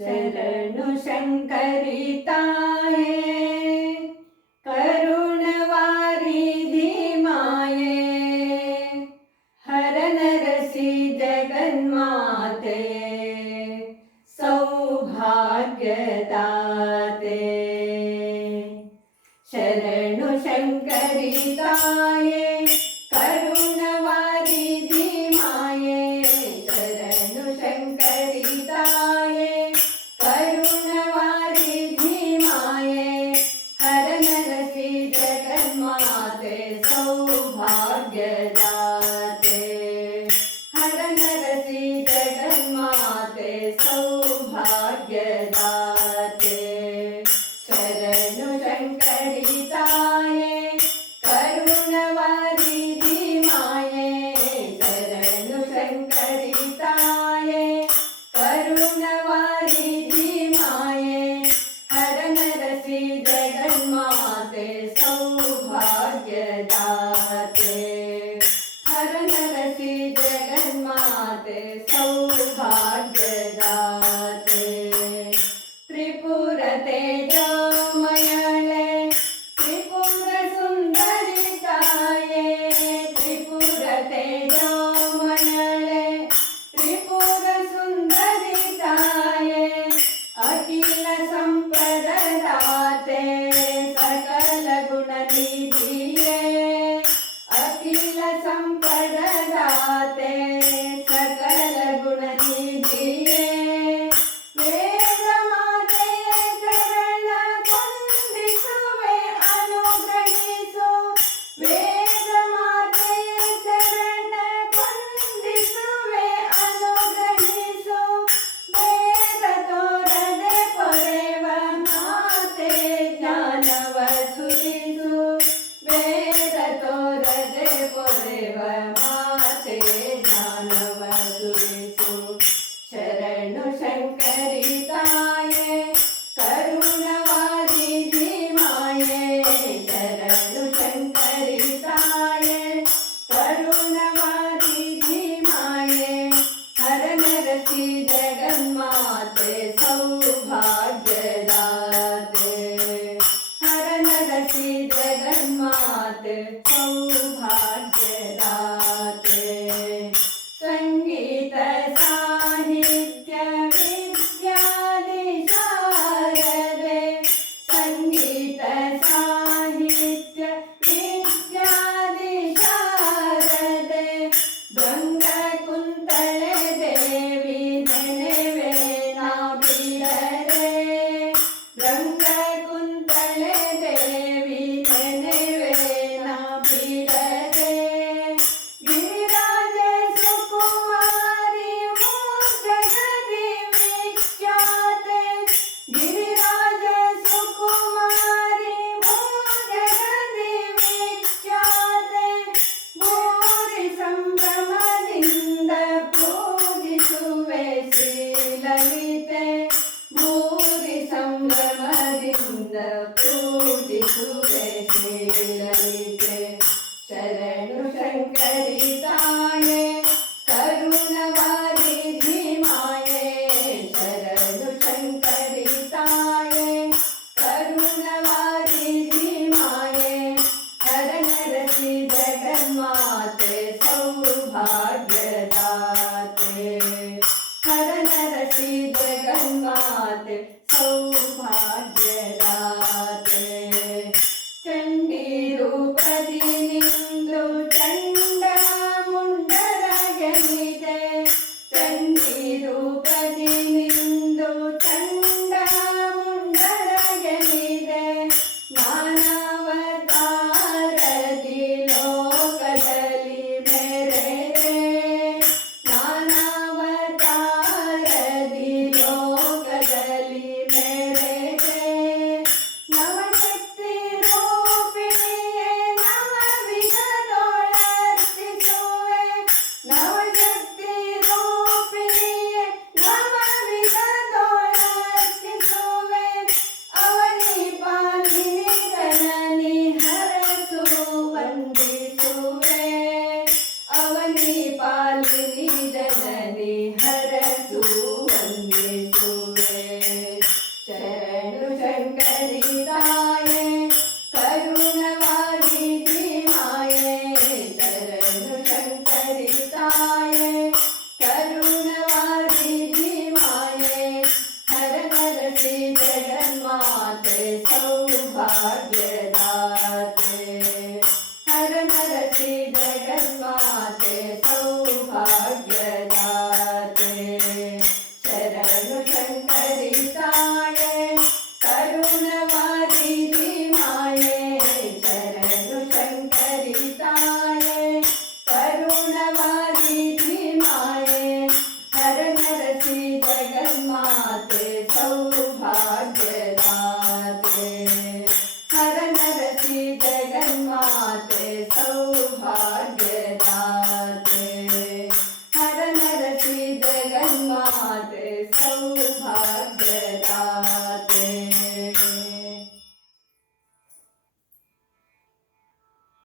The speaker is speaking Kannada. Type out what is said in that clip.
ಶರಣು ಶಂಕರಿ ತಾಯೇ ಕರುಣವಾರಿಧಿ ಮಾಯೇ ಹರ ನರಸಿ ಜಗನ್ಮಾತೆ ಸೌಭಾಗ್ಯದಾತೆ ಶರಣು ಶಂಕರಿ ತಾಯೇ ಕರುಣವಾರಿಧಿ ಮಾಯೇ ಶರಣು ಶಂಕರಿ ತಾಯೇ ಕರುಣವಾರಿಧಿ ಮಾಯೇ ಹರ ನರಸಿ ಜಗನ್ಮಾತೆ ಸೌಭಾಗ್ಯದಾತೆ ಹರ ನರಸಿ ಜಗನ್ಮಾತೆ ಸೌಭಾಗ್ಯದಾತೆ ಶರಣು ಶಂಕರಿ ತಾಯೇ ಕರುಣವಾರಿಧಿ ಮಾಯೇ ಶರಣು ಶಂಕರಿ ತಾಯೇ ಕರುಣವಾರಿಧಿ ಮಾಯೇ ಹರ ನರಸಿ ಜಗನ್ಮಾತೆ ಸೌಭಾಗ್ಯದಾತೆ ಹರ ನರಸಿ ಜಗನ್ಮಾತೆ ಸೌಭಾಗ್ಯದಾತೆ ತ್ರಿಪುರ ತೇಜೋಮಯಳೆ ತ್ರಿಪುರ ಸುಂದರಿ ತಾಯೇ ತ್ರಿಪುರ ತೇಜೋಮಯಳೆ ತ್ರಿಪುರ ಸುಂದರಿ ತಾಯೇ ಅಖಿಲ ಸಂಪದದಾತೆ ಸಕಲ ಗುಣ ನಿಧಿಯೇ ಅಖಿಲ ಸಂಪದದಾತೆ ಸಕಲ ಗುಣ ನಿಧಿಯೇ ವೇದ ಮಾತೆಯ ಚರಣ ವಂದಿಸುವೆ ಅನುಗ್ರಹಿಸು ವೇದ ಮಾತೆಯ ಚರಣ ವಂದಿಸುವೆ ಅನುಗ್ರಹಿಸು ವೇದ ತೋರದೆ ಪೊರೆವ ಮಾತೆ ಜ್ಞಾನವ ಸುರಿಸು ವೇದ ತೋರದೆ ಪೊರೆವ ಮಾತೆ ಜ್ಞಾನವ ಸುರಿಸು ಶರಣು ಶಂಕರಿ ತಾಯೇ ಕರುಣವಾರಿಧಿ ಮಾಯೇ ಶರಣು ಶಂಕರಿ ತಾಯೇ ಕರುಣವಾರಿಧಿ ಮಾಯೇ ಹರ ನರಸಿ ಜಗನ್ಮಾತೆ ಸೌಭಾಗ್ಯದಾತೆ ಹರ ನರಸಿ ಜಗನ್ಮಾತೆ ಸೌಭಾಗ್ಯದಾತೆ ಸಂಗೀತ ಸಾಹಿತ್ಯ ವಿದ್ಯಾದಿ ಶಾರದೆ ಸಂಗೀತ ಸಾಹಿತ್ಯ ವಿದ್ಯಾದಿ ಶಾರದೆ ಗಂಗ ಕುಂತಳೆ ದೇವಿ ನೆನೆವೆ ನಾ ಬಿಡರೆ ಗಂಗ ಕುಂತಳೆ ದೇವಿ ನೆನೆವೆ ನಾ ಬಿಡರೆ ಗಿರಿರಾಜ ಸುಕುಮಾರಿ ಮೂರ್ಜಗದಿ ವಿಖ್ಯಾತೆ ಗಿರಿರಾಜ ಸುಕುಮಾರಿ ಮೂರ್ಜಗದಿ ವಿಖ್ಯಾತೆ ಭೂರಿ ಸಂಭ್ರಮದಿಂದ ಪೂಜಿಸುವೆ ಶ್ರೀಲಲಿತೆ ಭೂರಿ ಸಂಭ್ರಮದಿಂದ ಪೂಜಿಸುವೆ ಶ್ರೀಲಲಿತೆ ಶರಣು ಶಂಕರಿ ತಾಯೇ ಕರುಣವಾರಿಧಿ ಮಾಯೇ ಶರಣು ಶಂಕರಿ ತಾಯೇ ಕರುಣವಾರಿಧಿ ಮಾಯೇ ಹರ ನರಸಿ ಜಗನ್ಮಾತೆ ಸೌಭಾಗ್ಯದಾತೆ ಹರ ನರಸಿ ಜಗನ್ಮಾತೆ ಸೌಭಾಗ್ಯದಾತೆ ಚಂಡಿ ರೂಪದಿ ನಿಂದು ಚಂಡ ಮುಂಡರ ಗೆಲಿದೆ ಚಂಡಿ ರೂಪದಿ ನಿಂದು ಚಂಡ ಮುಂಡರ ಗೆಲಿದೆ ನಾನಾವತಾರದಿ ಲೋಕದಲ್ಲಿ ಮೆರೆದೆ ನಾನಾವತಾರದಿ ಲೋಕದಲ್ಲಿ ಮೆರೆದೆ ನವಶಕ್ತಿ ರೂಪಿಣಿಯೇ ನವವಿಧದೊಳರ್ಚಿಸುವೆ ನವಶಕ್ತಿ ರೂಪಿಣಿಯೇ ನವವಿಧದೊಳರ್ಚಿಸುವೆ ಅವನಿ ಪಾಲಿನಿ ಜನನಿ ಹರಸು ವಂದಿಸುವೆ ಅವನಿ ಪಾಲಿನಿ ಜನನಿ ಹರಸು ವಂದಿಸುವೆ ವರದಾನ